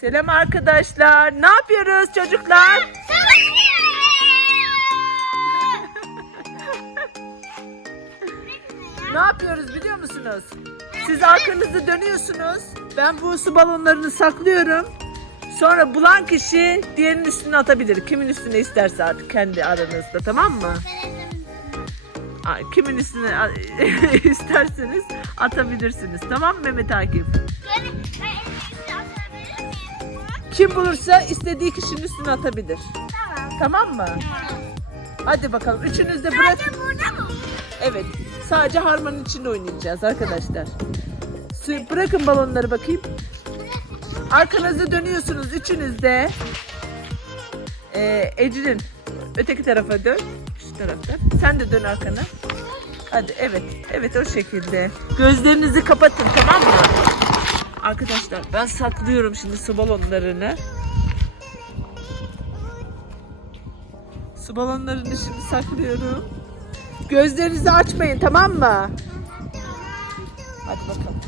Selam arkadaşlar. Ne yapıyoruz çocuklar? Ne yapıyoruz biliyor musunuz? Siz arkanızı dönüyorsunuz. Ben bu su balonlarını saklıyorum. Sonra bulan kişi diğerinin üstüne atabilir. Kimin üstüne isterse artık kendi aranızda tamam mı? Kimin üstüne isterseniz atabilirsiniz. Tamam mı Mehmet Akif? Kim bulursa istediği kişinin üstüne atabilir. Tamam mı? Hadi bakalım. Üçünüz de bırak. burada mı? Evet. Sadece harmanın içinde oynayacağız arkadaşlar. Su- Bırakın balonları bakayım. Arkanızı dönüyorsunuz üçünüz de. Ee, Ecrin öteki tarafa dön. Şu taraftan. Sen de dön arkana. Hadi evet. Evet o şekilde. Gözlerinizi kapatın tamam mı? Arkadaşlar ben saklıyorum şimdi su balonlarını. Su balonlarını şimdi saklıyorum. Gözlerinizi açmayın tamam mı? Hadi bakalım.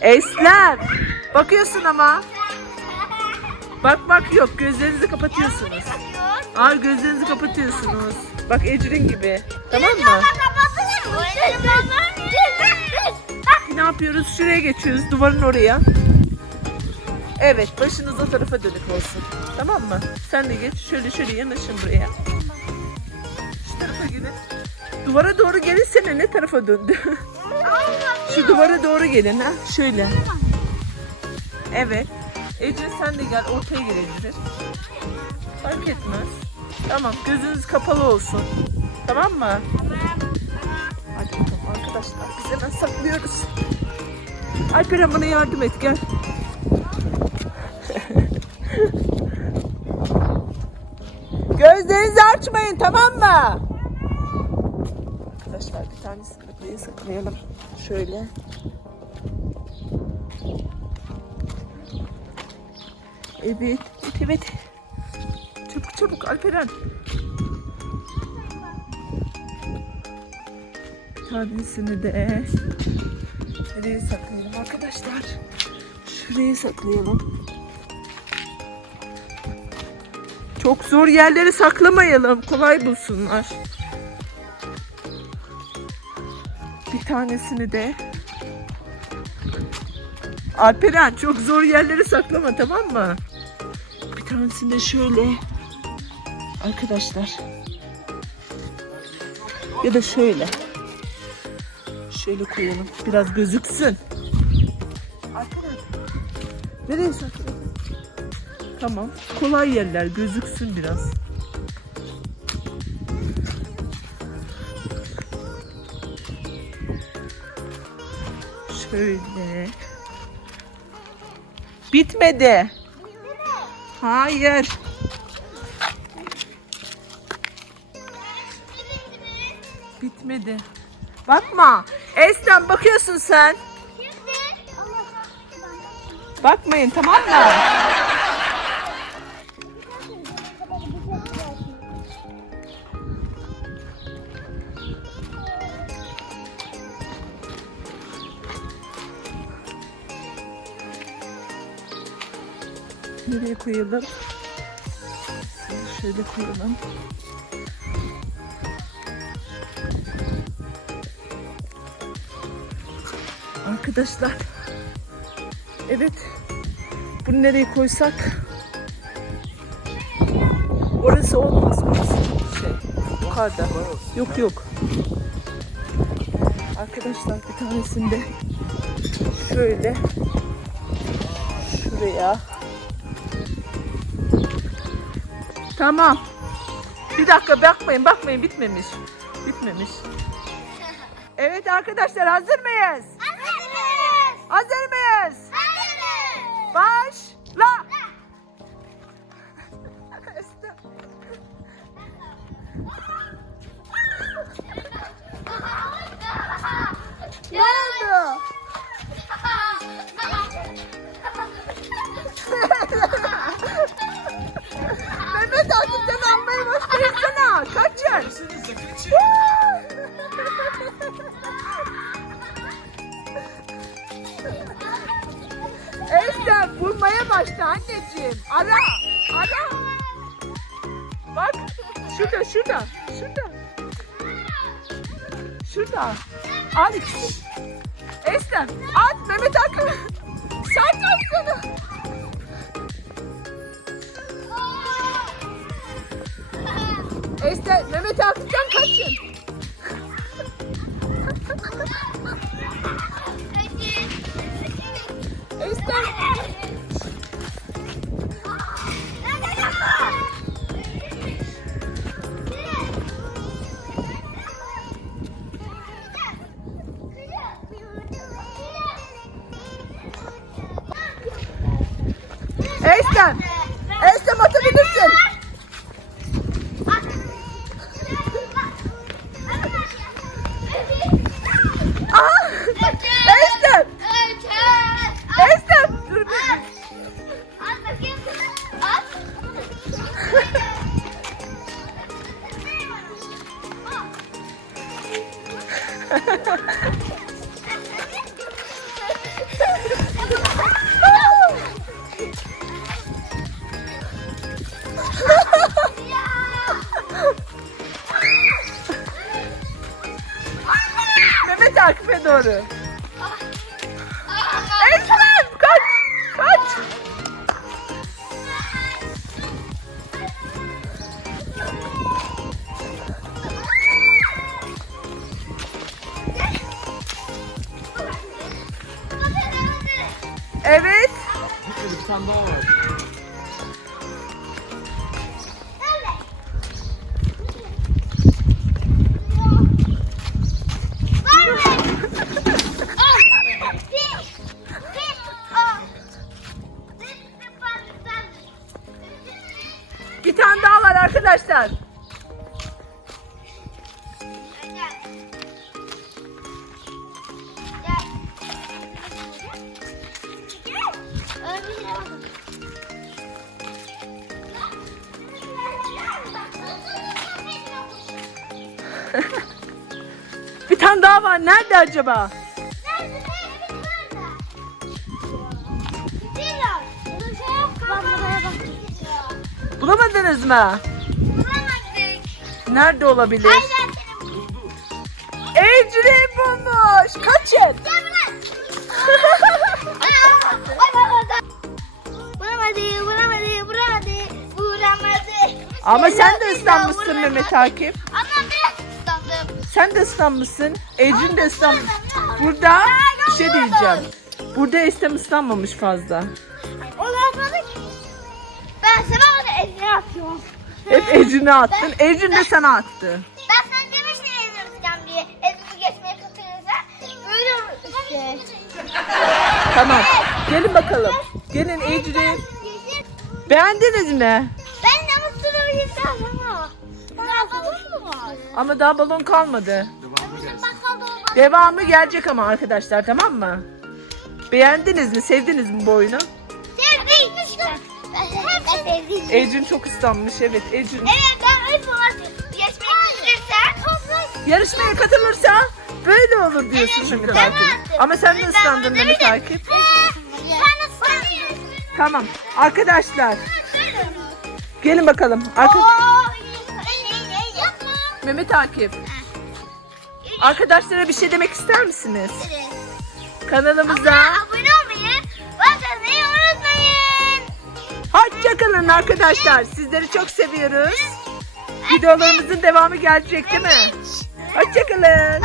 Eslem. Bakıyorsun ama. Bak bak yok gözlerinizi kapatıyorsunuz. Ay gözlerinizi kapatıyorsunuz. Bak Ecrin gibi. Tamam mı? Ne yapıyoruz? Şuraya geçiyoruz. Duvarın oraya. Evet, başınız o tarafa dönük olsun. Tamam mı? Sen de geç. Şöyle şöyle yanaşın buraya. Şu tarafa gelin. Duvara doğru gelinsene. Ne tarafa döndü? Şu duvara doğru gelin ha. Şöyle. Evet. Ece sen de gel. Ortaya gelebilir. Fark etmez. Tamam. Gözünüz kapalı olsun. Tamam mı? Hadi bakalım arkadaşlar. Biz hemen saklıyoruz. Alperen bana yardım et gel. Gözlerinizi açmayın tamam mı? Arkadaşlar bir tanesini buraya saklayalım. Şöyle. Evet, evet, evet. Çabuk Alperen. Tanesini de nereye saklayalım arkadaşlar? Şuraya saklayalım. Çok zor yerlere saklamayalım. Kolay bulsunlar. Bir tanesini de Alperen çok zor yerlere saklama tamam mı? Bir tanesini de şöyle arkadaşlar ya da şöyle şöyle koyalım biraz gözüksün. Alperen nereye sakladın? Tamam kolay yerler gözüksün biraz. Şöyle. Bitmedi. Hayır. Bitmedi. Bakma. Eslem bakıyorsun sen. Bakmayın tamam mı? Nereye koyalım? Şöyle koyalım. Arkadaşlar. Evet. Bunu nereye koysak? Orası olmaz. Orası şey. Yukarıda. Yok yok. Arkadaşlar bir tanesinde şöyle şuraya Tamam. Bir dakika bakmayın bakmayın bitmemiş. Bitmemiş. Evet arkadaşlar hazır mıyız? Hazır mıyız? Başla. ne oldu? Mehmet Akif sen almayı başlayasana. Kaç yer? Başla anneciğim. Ara. Ara. Bak şurada şurada. Şurada. Şurada. Al ikisi. Eslem at Mehmet Akın. Sen atsana. Eslem Mehmet Akın'dan kaçın. Eslem. Doğru. Tane daha var. Nerede acaba? Bulamadınız mı? Nerede olabilir? Ecrin bulmuş. Kaçın. Vuramadı, vuramadı, vuramadı, vuramadı. Ama sen de ıslanmışsın Mehmet Akif. Sen de ıslanmışsın. Ecrin de ıslanmış. Burada bir şey diyeceğim. Burada Eslem ıslanmamış fazla. Atmadık. Ben sana onu eline atıyorum. Hep Ecrin'e attın. Ecrin de sana attı. Ben sana demiştim elini atacağım diye. Elini geçmeye katılırsa böyle olur işte. Tamam. Gelin bakalım. Gelin Ecrin. Beğendiniz mi? Ben de mutlu olacağım ama. Daha balon mu var? Ama daha balon kalmadı. Devamı gelsin. Gelecek ama arkadaşlar tamam mı? Beğendiniz mi? Sevdiniz mi bu oyunu? Sevdik işte. Ben sevdim. Ecrin çok ıslanmış evet Ecrin. Evet ben öyle var. Geçmek istersen. Yarışmaya katılırsa böyle olur diyorsun Mehmet Akif. Ama sen de ıslandın. Sen ıslandın. Tamam arkadaşlar gelin bakalım. Arka... Mehmet Akif arkadaşlara bir şey demek ister misiniz? Kanalımıza Abone olmayı, bakmayı unutmayın. hoşçakalın arkadaşlar. Sizleri çok seviyoruz. Videolarımızın devamı gelecek değil mi? Hoşçakalın.